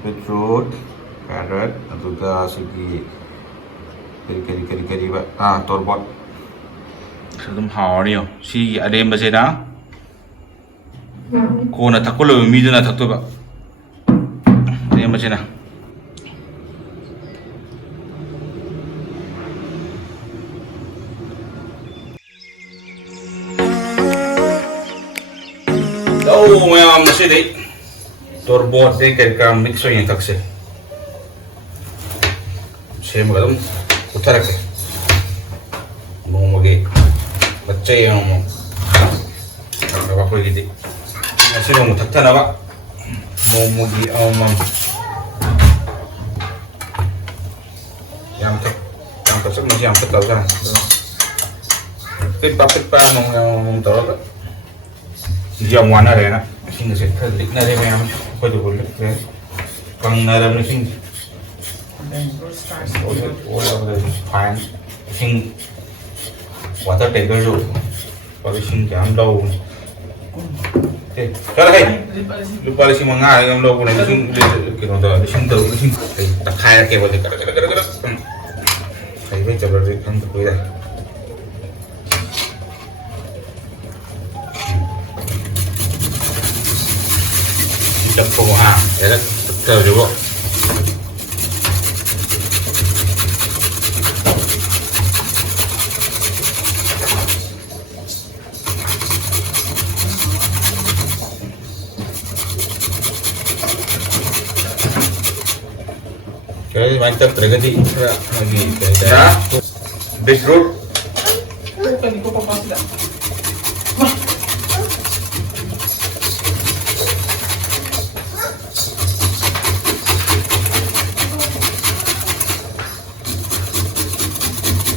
beetroot, carrot, aduga sigi kari ba torbot. Sedum hauri yo. Si adem base na. Ko na takulo mi na takto ba. Adem base na. Oh, mayam na siya day. Torbot day kaya ka mix yung takse. Siya magadam utarak eh. Mau magi baca yang mau apa apa gitu. Masih mau takta napa? Mau magi mam. Yang tak masih yang tak tahu kan. Tapi nong tahu. Dia mana deh nak? Sini sih. Nade memang kau tu boleh. Kang nade mungkin. Fine. Sing water tanker tu, kalau sing jam lau. Kalau hey, lupa sing mengar jam lau ni sing kita dah sing tu sing tak kaya ke boleh kada. Saya ni coba kan tu boleh. Campur ya dah betul juga. Okay, mantap terganti lagi ya. Beetroot. Bukan itu apa sih?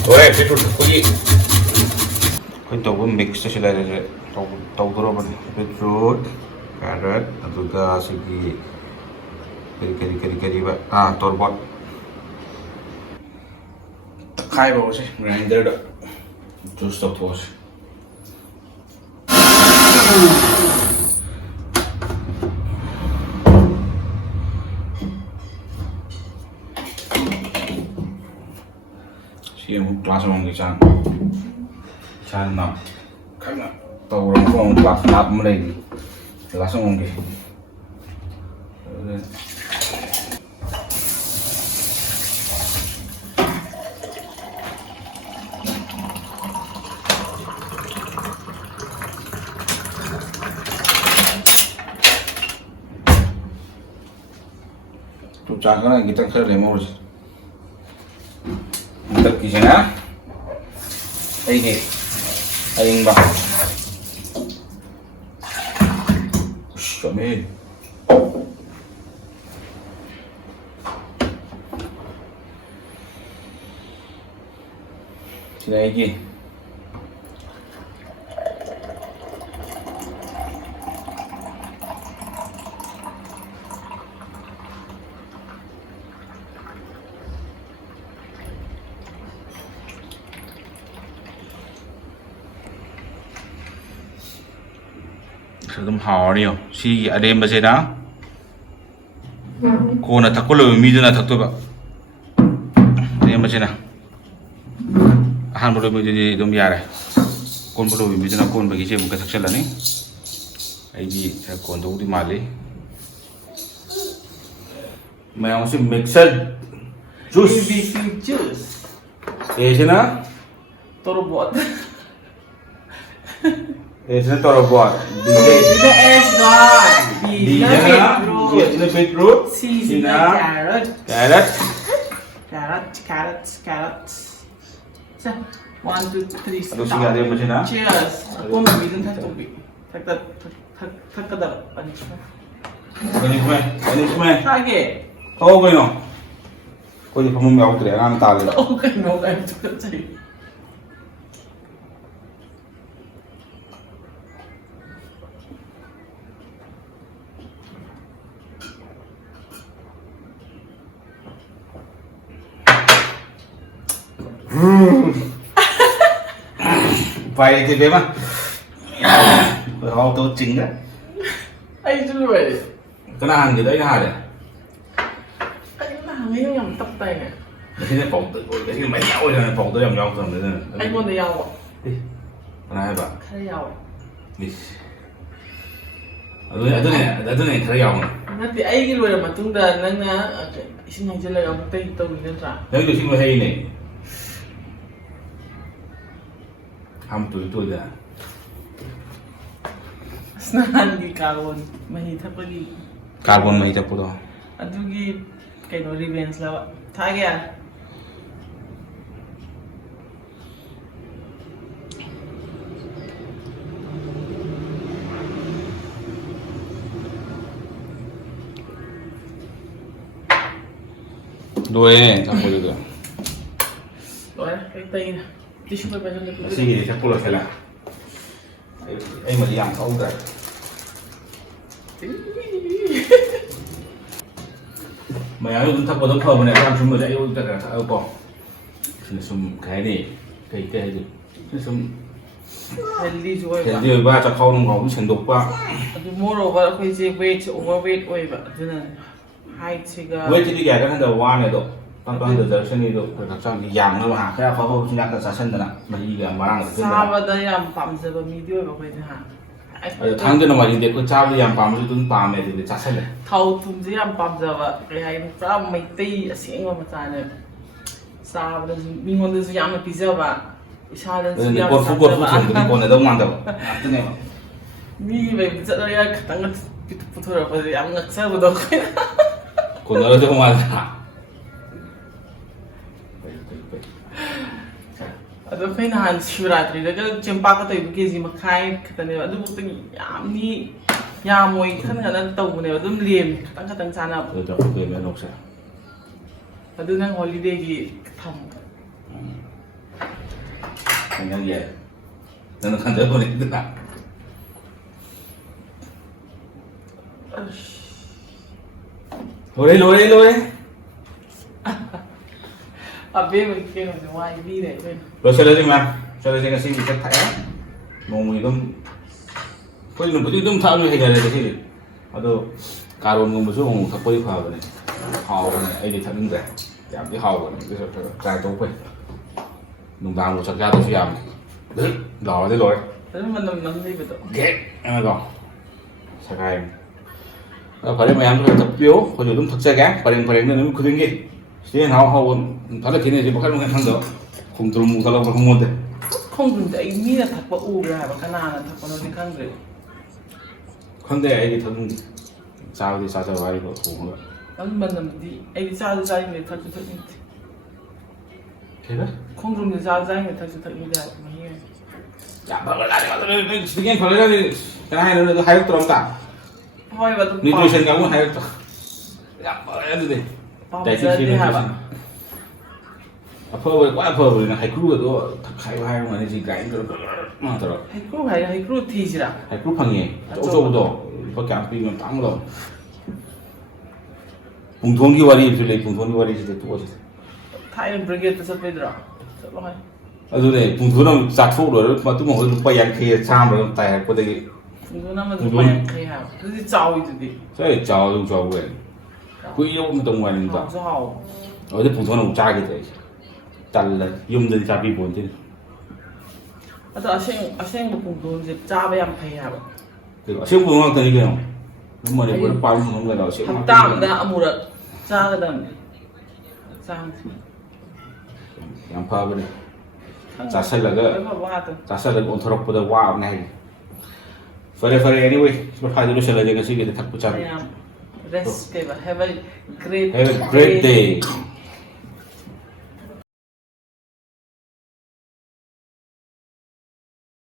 Oke, beetroot pergi. Kau tahu mix sila je. Tahu apa ni? Beetroot, carrot, aduga segi kari ba torbot. Khai bawa sih grinder dah. Jus tak tuas. Siapa kelas orang kisan, kisan nak, kerana tahu orang kelas nak mulai kelas orang kis. Tu cakap kita kerja lemur. Kita kisah na. Ini, aying bah. Kami. Sini lagi. Sedum hauri yo. Si adem base na. Ko na takulo mi na takto ba. Adem base na. Han bolo mi jadi dum yara. Kon bolo mi na kon bagi je muka saksala ni. Ai bi kon do di male. Mai ang si mixer juice. ABC juice. Ese na? Torbot. Ese na torbot. The S God. Di na beetroot. C na carrot. Carrot. Carrot. So, 1, 2, 3. Aduh sige adem base na. Cheers. Ako mabilang sa tubig. Tagkadar. Ganit mo eh. Sage. Oo kayo. Kung di pa mo may ako tali, ang tali. Okay, no, I'm just gonna say. Vậy thì bé mà hầu tôi chính đấy Ay, dulu eh. cái nào hàng gì đấy là hàng đấy hangay yung tap tayo nga. Kasi na pong kasi may yaw na pong to yung yaw to na. Ay mo na yaw. Eh. Ano ba? Kaya yaw. Miss. Adun kaya yaw mo. Nati ay gilo na matunda nang nga ising nga lang ang tayo ito nila. Yung yung sino hay ni. Ham tu da. Snahan gi carbon mahita pagi. Carbon mahita po to. Adugi kay no revenge lawa. Tagya. Dua sampo juga. Ora, kay tayo na. Tissue pa ba yung nagpapalito? Sige, sampo lang sila. Ay maliyang ka ugar. Mày ơi, thằng có thằng này làm chúng mình dạy ôi tất cả thằng ơi bỏ, chúng cái này cái gì, chúng Healthy joy cái ba. gì ba cho không có trình độ ba, Adu moreover ako'y si weight, overweight oiba. Duna height siga. với cái cái thằng đầu qua này độ, thằng đầu giờ sinh đi độ, cái thằng cái dạng nó mà cái phao sinh ra cái sản sinh đó nè, mà gì cái mà đang cái đó, Sabada yam pamzaba video ba ko'y ha. thằng cái nó mà đi để cái trao đi làm phàm chứ tuân phàm này thì sản sinh này, Thau tum si yam pamzaba. Kaya yung pra may tay asing wa matana. Sabada mingon si yam na pizza ba. Isa dan si nên yam con phụ thành cái con này đâu ngang đâu, cái này mà, Mi may pizza na yan katangat puto ra pa yam ngaksa ba daw ko'y. con nó đâu ngang đâu. Ado kay nahan Shivratri daga chimpa ka tayo kay makay katane ado butang yam ni yamoy kan nga nan taw ne ado liem katang sana Rồi cho cái nó nộp sẽ. ado nang holiday gi tham Thành ra vậy nên nó thành ra con này tức là lùi đi abe mo kay no wai vi ne kay rồi sau đó thì mà sau đó thì cái gì sẽ thải mong người tâm có những cái tâm thao như thế này cái gì ở đâu cà rốt ngon một số ngon thật quay vào này hào này ấy thì thật đúng rồi giảm cái hào này cái trái tốt quay nung đào một chắc ra tôi làm đấy đỏ đấy rồi ado man nam ni ba to ghét em rồi sao cái phải đấy mày ăn thật yếu có nhiều đúng thật xe gán phải đến nên nó cứ tiếng gì thế nào thật là cái này thì bác không ăn được không trúng một cái không muốn đấy không dun ai mi na thak pa u ra ba kana na thak pa no ni kang re 근데 애기 던 싸우디 싸져가지고 도는 거. ado man nam di ai sa sa ni thak thak ni 걔가? không dun ni sa sa ni thak thak ni da ma hi 야, 먹을 날이 가서 지금 벌레가 그냥 하는 거 하역 들어온다. hoi ba to 니도 생각은 하역 들. 야, 먹어야 돼. pa đại sa chi di chi ha là ba phơ với quá phơ với là hay cru rồi thật hay hay mà cái gì cái rồi mà rồi hay kru thi sira hay cru phăng nhẹ chỗ chỗ đó có cảm pin mình tăng rồi vùng thôn cái vali rồi vùng thôn cái vali thì tôi chứ Thai brigade ta sabe dra. Sabe hai. rồi này vùng thôn nó sát phụ rồi mà tôi muốn bây giờ khi tham rồi tại có thể Fungu na ma du pa kay ha. Kasi chawi tu di. sai chào dùng chào vậy quý yêu mà đồng ngoài mình Hao so hao. ở đây vùng thôn nó trái cái đấy chặt là dùng đến cha bị buồn chứ Ato aseng ba fungu je cha ba yam kay ha. cái gọi siêu vùng ngon thế này nhưng mà để có bao nhiêu người đó siêu ngon Tam da amura cha ga dam. Sang. yang phơ bên này chả sai là cái Ba ba ta. chả sai là con thợ bữa đó wow này phải anyway chúng ta phải đi xem là cái gì cái thắc pucha Rest kay ba. Have a have a great day